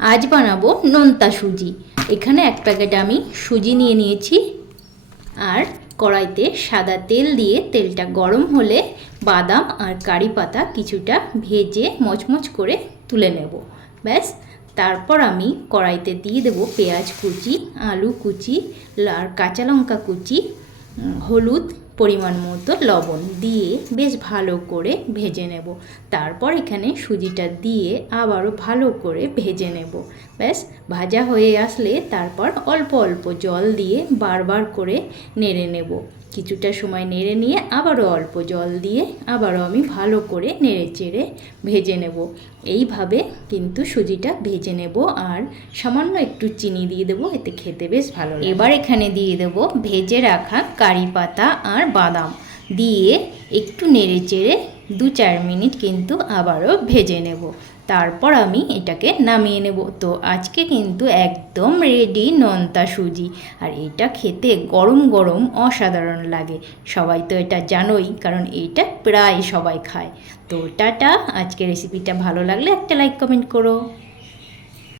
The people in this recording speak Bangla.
আজ বানাবো নোনতা সুজি। এখানে এক প্যাকেট আমি সুজি নিয়ে নিয়েছি। আর কড়াইতে সাদা তেল দিয়ে তেলটা গরম হলে বাদাম আর কারি পাতা কিছুটা ভেজে মচমচ করে তুলে নেব। ব্যাস, তারপর আমি কড়াইতে দিয়ে দেবো পেঁয়াজ কুচি, আলু কুচি আর কাঁচা লঙ্কা কুচি, হলুদ, পরিমাণ মতো লবণ দিয়ে বেশ ভালো করে ভেজে নেব। তারপর এখানে সুজিটা দিয়ে আবারও ভালো করে ভেজে নেব। ব্যাস, ভাজা হয়ে আসলে তারপর অল্প অল্প জল দিয়ে বারবার করে নেড়ে নেব। কিছুটা সময় নেড়ে নিয়ে আবারও অল্প জল দিয়ে আবারও আমি ভালো করে নেড়ে চেড়ে ভেজে নেব। এইভাবে কিন্তু সুজিটা ভেজে নেব। আর সামান্য একটু চিনি দিয়ে দেবো, এতে খেতে বেশ ভালো লাগে। এবার এখানে দিয়ে দেবো ভেজে রাখা কারি পাতা আর বাদাম দিয়ে একটু নেড়ে চেড়ে 2-4 মিনিট কিন্তু আবারও ভেজে নেব। তারপর আমি এটাকে নামিয়ে নেব। তো আজকে কিন্তু একদম রেডি নোনতা সুজি। আর এটা খেতে গরম গরম অসাধারণ লাগে। সবাই তো এটা জানোই, কারণ এটা প্রায় সবাই খায়। তো টাটা। আজকে রেসিপিটা ভালো লাগলে একটা লাইক কমেন্ট করো।